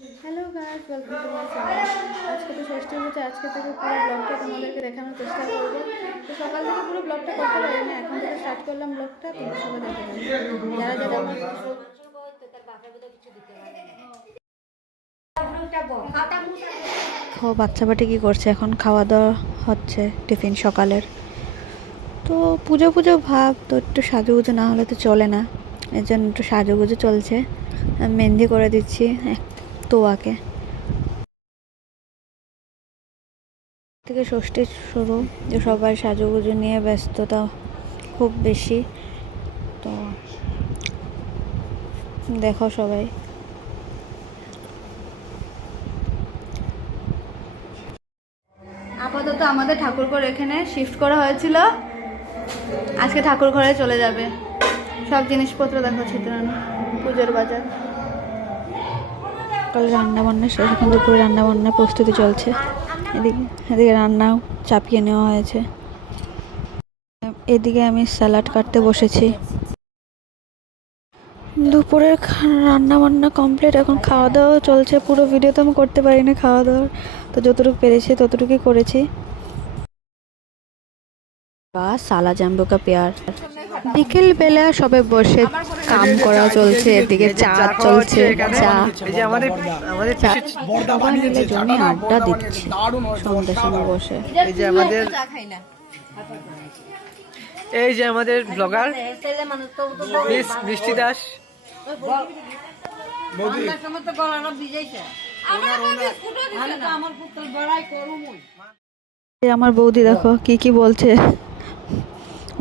Hello guys, welcome to my channel. আজকে তো ষষ্ঠী পুজো, আজকে থেকে পুরো ব্লগটা তোমাদেরকে দেখানোর চেষ্টা করবো। তো সকাল থেকে পুরো ব্লগটা করতে পারিনি, এখন থেকে স্টার্ট করলাম ব্লগটা। তোমরা সবাই দেখতে পাবে যারা যারা আমার বাচ্চা বাটি কী করছে, এখন খাওয়া দাওয়া হচ্ছে, টিফিন সকালের। তো পুজো পুজো ভাব, তো একটু সাজুগুজো না হলে তো চলে না, এর জন্য একটু সাজুগুজো চলছে। মেহেন্দি করে দিচ্ছি তোয়াকে। থেকে ষষ্ঠী শুরু, যে সবাই সাজুগুজু নিয়ে ব্যস্ততা খুব বেশি। তো দেখো সবাই, আপাতত আমাদের ঠাকুরঘর এখানে শিফট করা হয়েছিল, আজকে ঠাকুর ঘরে চলে যাবে। সব জিনিসপত্র দেখো ছিটানো, পুজোর বাজার। সকালে রান্না বান্না শেষ, এখন দুপুরে রান্না বান্নার প্রস্তুতি চলছে। এদিকে এদিকে রান্নাও চাপিয়ে নেওয়া হয়েছে। এদিকে আমি স্যালাড কাটতে বসেছি। দুপুরের রান্না বান্না কমপ্লিট, এখন খাওয়া দাওয়া চলছে। পুরো ভিডিও তো আমি করতে পারিনি খাওয়া দাওয়ার, তো যতটুকু পেরেছি ততটুকুই করেছি। বা সালা জাম্বু কা পেয়ার। বিকেল বেলা সবে বসে কাম করা চলছে, এদিকে চা চলছে। চা সবাই মিলে জমে আড্ডা দিচ্ছে সন্ধ্যার সময় বসে। এই যে আমাদের ব্লগার মিষ্টি দাস। আমার বৌদি দেখো কি কি বলছে।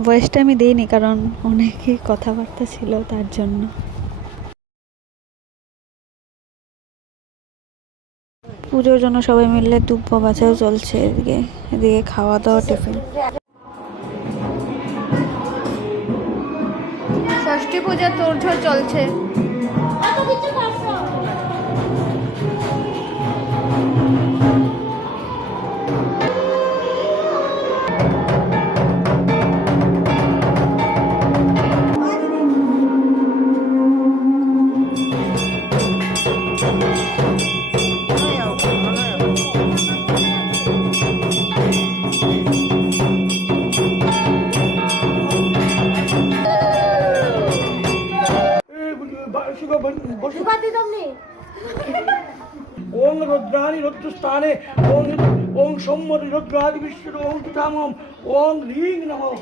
ভয়েসটা আমি দিইনি কারণ অনেকই কথাবার্তা ছিল তার জন্য। পুজোর জন্য সবাই মিলে দুব্ব বাছাও চলছে। এদিকে এদিকে খাওয়া দাওয়া, টিফিন। ষষ্ঠী পূজার তোড়জোড় চলছে। ओं रुद्राणि रुद्रस्थाने ओं सोमवति रुद्रादि विष्णु ओं पितामहं ओं ह्रीं नमः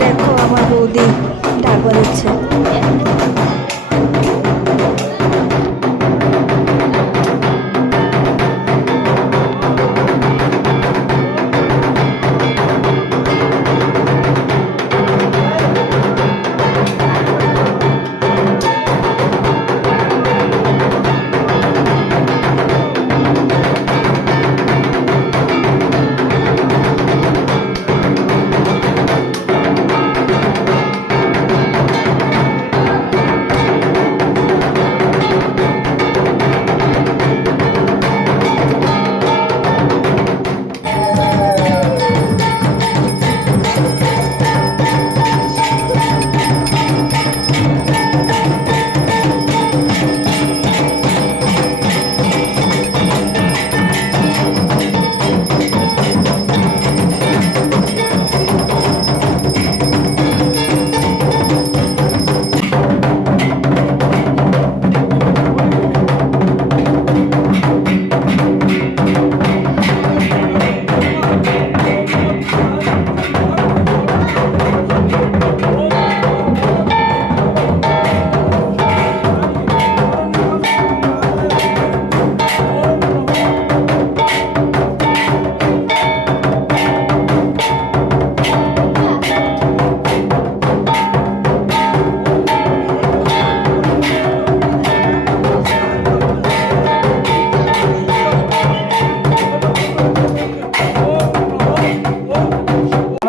দেখো আমার বৌদি ডাক বাজাচ্ছে।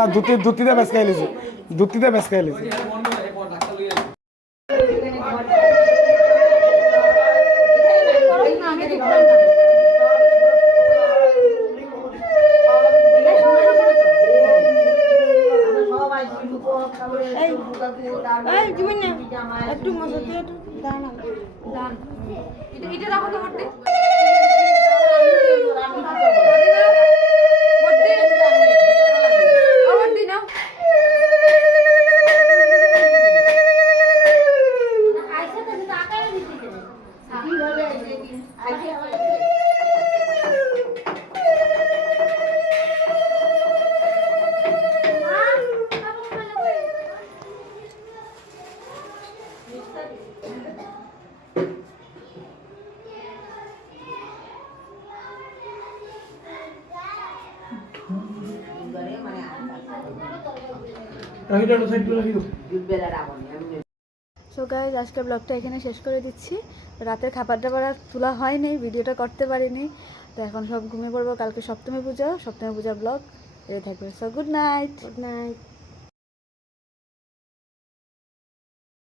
না দুতিতে বেশ খাইলেছে দুতিতে বেশ খাইলেছে একটু মজা দিয়ে দাঁড়ান দাঁড়ান এটা রাখো তো করতে সো গাইজ আজকে ব্লগটা এখানে শেষ করে দিচ্ছি। রাতের খাবার দাবার আর তোলা হয়নি, ভিডিওটা করতে পারিনি। তো এখন সব ঘুমিয়ে পড়বো। কালকে সপ্তমী পূজা ব্লগ এই থাকবে। So good night.